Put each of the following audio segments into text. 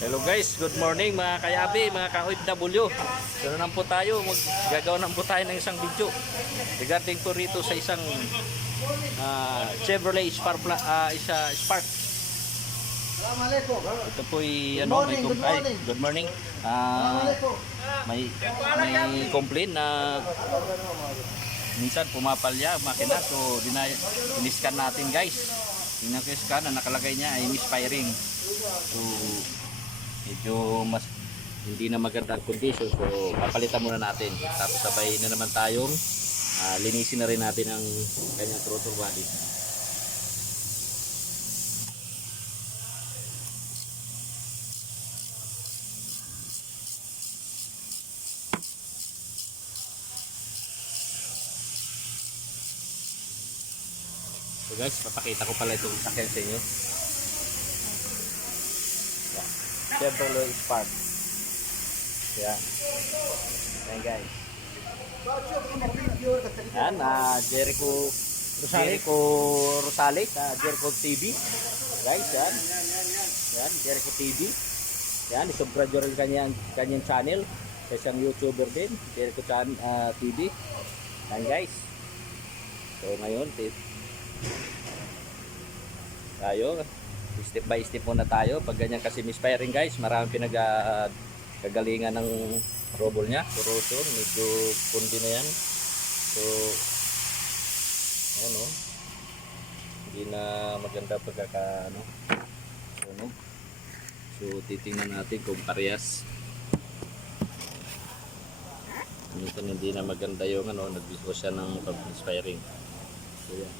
Hello guys, good morning mga kayabi, mga ka-OFW. Ganoon po tayo, maggagawa naman po tayo ng isang video regarding po rito sa isang Chevrolet Spark, Spark. Ito po ay good morning. May complaint na minsan pumapalya makina, so diniscan natin guys. Tingnan ko yung scan na nakalagay niya ay misfiring. So medyo mas hindi na maganda ang condition, so papalitan muna natin. Tapos sabay na naman tayong linisin na rin natin ang kanyang throttle body. So guys, papakita ko pala itong sakyan sa inyo. Chevrolet Spark. Yan. Yan guys. Yan, Jericho Rosales, Jericho TV. Guys, yan. Yan, Jericho TV. Yan, isubscribe rin kanyang channel. Sa isang YouTuber din, Jericho TV. Yan guys. So ngayon, tayo step by step muna tayo pag ganyan, kasi misfiring guys. Maraming pinagkagalingan ng robol nya, corrosion, medyo pundi na yan. So ano, hindi na maganda pagkaka so titingnan natin kung parehas. Minsan hindi na maganda yung nagbigo siya ng misfiring. So yan.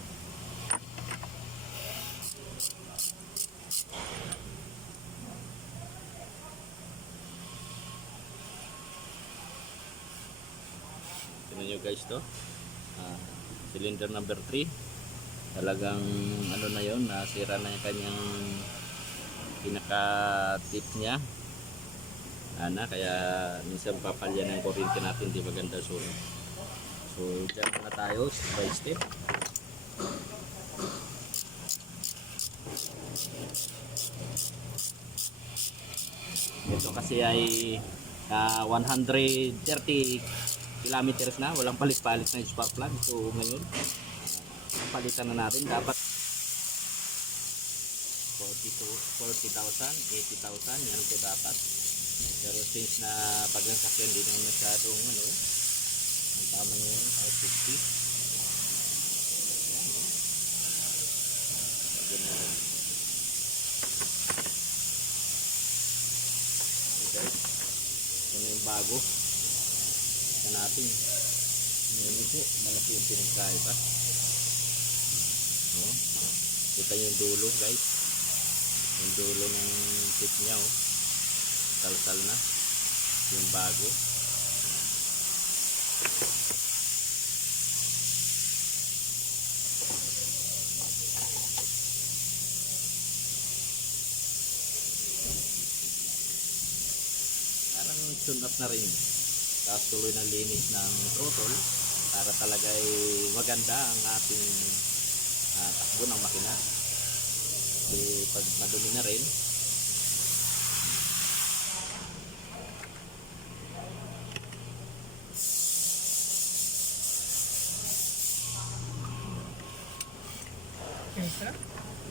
Tignan nyo guys to, cylinder number 3, talagang na yun, nasira na yung kanyang pinaka tip nya, kaya minsan papalya ng kuryente natin, di maganda. So dyan na tayo step by step. Ito kasi ay 130 kilometers na, walang palit-palit na spark plug. So ngayon palitan na natin, dapat 40,000, 80,000 yan po dapat. Pero since na pag ang sakyan din naman masyadong ang tama na yun, 550. Okay, ito na yung bago na natin. Ngayon po, malaki yung pinagkaiba. Kita yung dulo guys, yung dulo ng tip nya, salsal na yung bago. Parang tune up na rin. Tapos tuloy ng linis ng throttle para talaga ay maganda ang ating takbo ng makina. Kasi pag madumi na rin,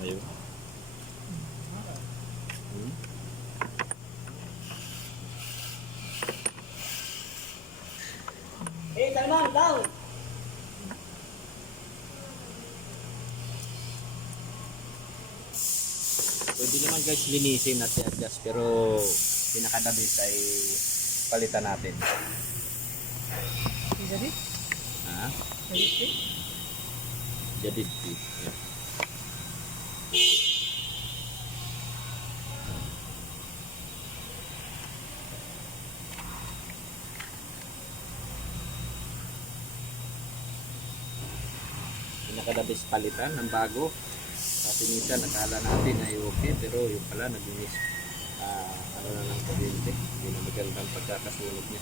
ayun. Salman, down! Pwede naman guys linisin at i-adjust, pero pinakadabis ay palitan natin. Jadi? Jadi yeah. Pinakadabis palitan ng bago. Kasi minsan nakala natin ay okay, pero yung pala naginis na ng kuryente. Hindi na magandang pagkakasunod niya.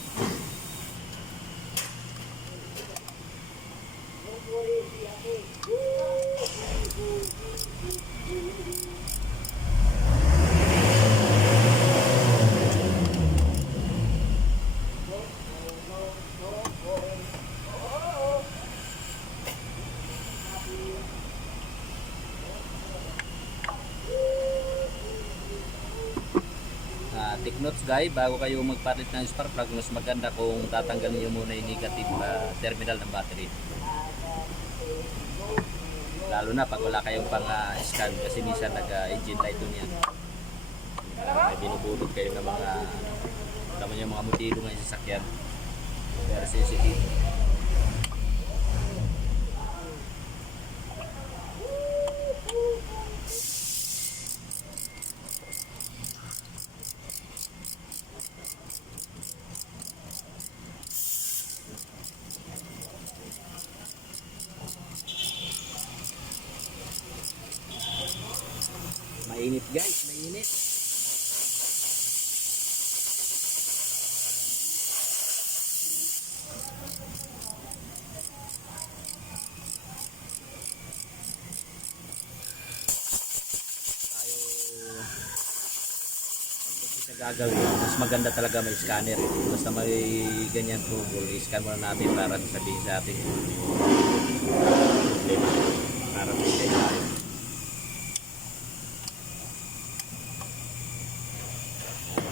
take notes guys, bago kayo magpalit ng spark plug, mas maganda kung tatanggalin nyo muna yung negative terminal ng battery. Lalo na pag wala kayong pang scan, kasi minsan nag-engine light doon yan. May binubulot kayo ng mga tama nyo mga modelo ng sasakyan. Very sensitive. Mainit guys, mainit. Tayo pag gagawin, mas maganda talaga may scanner. Basta may ganyan trouble, i-scan muna natin para sabihin sa atin problema. Para may tayo.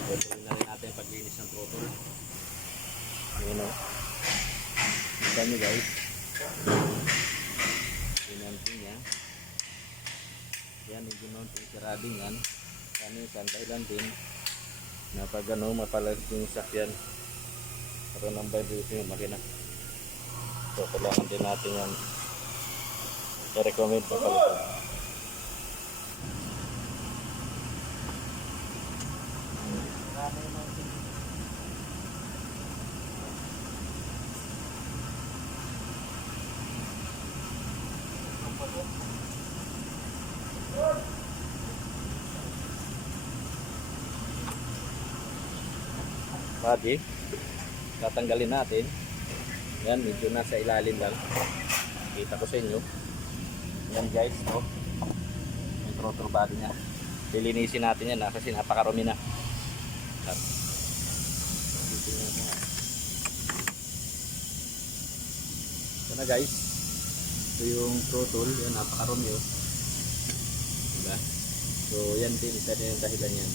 Tuloy na rin natin paglinis ng throttle. Ayan o. Kita nyo guys. Ginanting yan. Yan yung ginanting sirading yan. Kanisan, kailan din. Na pag ano, mapalag yung sakyan. Para ng vibration yung makina. So, kailangan din natin yan. I-recommend mapalitan. Body, tatanggalin natin. Yan, medyo nasa ilalim lang. Kita ko sa inyo. Yan guys, no? Yung throttle body nya. Lilinisin natin yan kasi napakarumi na. Ito na guys. Ito yung throttle. Yan, napakarumi oh. Diba? So yan din, isa din yung dahilan yan.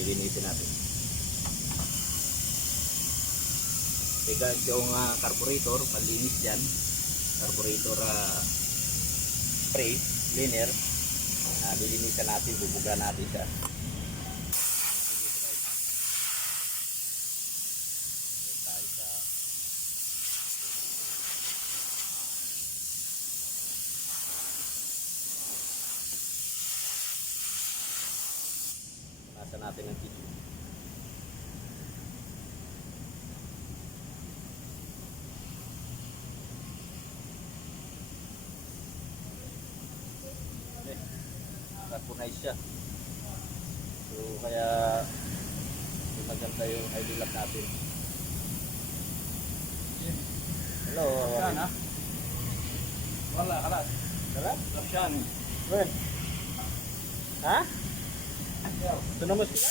Lilinisin natin. Tiga yung carburetor, malinis yan. Carburetor spray, cleaner. Lilinisan natin, bubuga natin siya. Tayo sa nasa natin ang tissue. Carbonize siya. So kaya maganda yung idle lap natin. Hello. Sana. Wala, kalat. Kalat? Lapsyan. Well. Ha? Tunamos sila?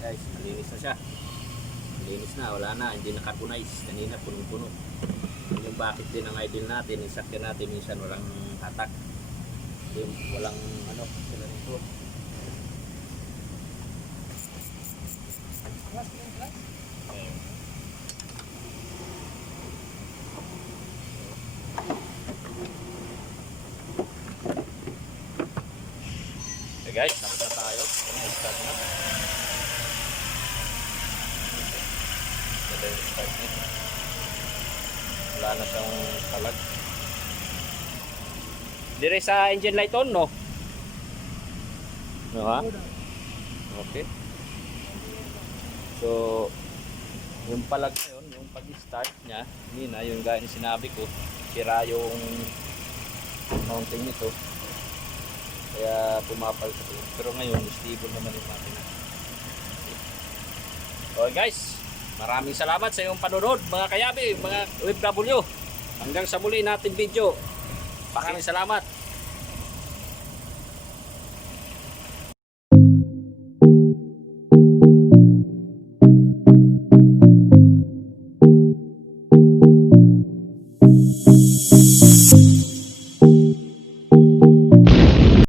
Guys, malinis na siya. Malinis na, wala na, hindi na carbonize. Kanina punong-puno. Yung bakit din ang idle natin, yung sakyan natin minsan walang hatak. Yung walang ano, sila nito. Okay guys, tapos na tayo. Start na. Wala na siyang palag. Dire sa engine light on, no? No, ha? Okay. So, yung palag na yun, yung pag-start niya, hindi na, yung gaya ni sinabi ko, sira yung mounting nito. Kaya pumapal sa tulog. Pero ngayon, stable naman yung makina. Okay guys, maraming salamat sa iyong panonood mga kayabi, mga OFW. Hanggang sa muli natin video. Maraming salamat.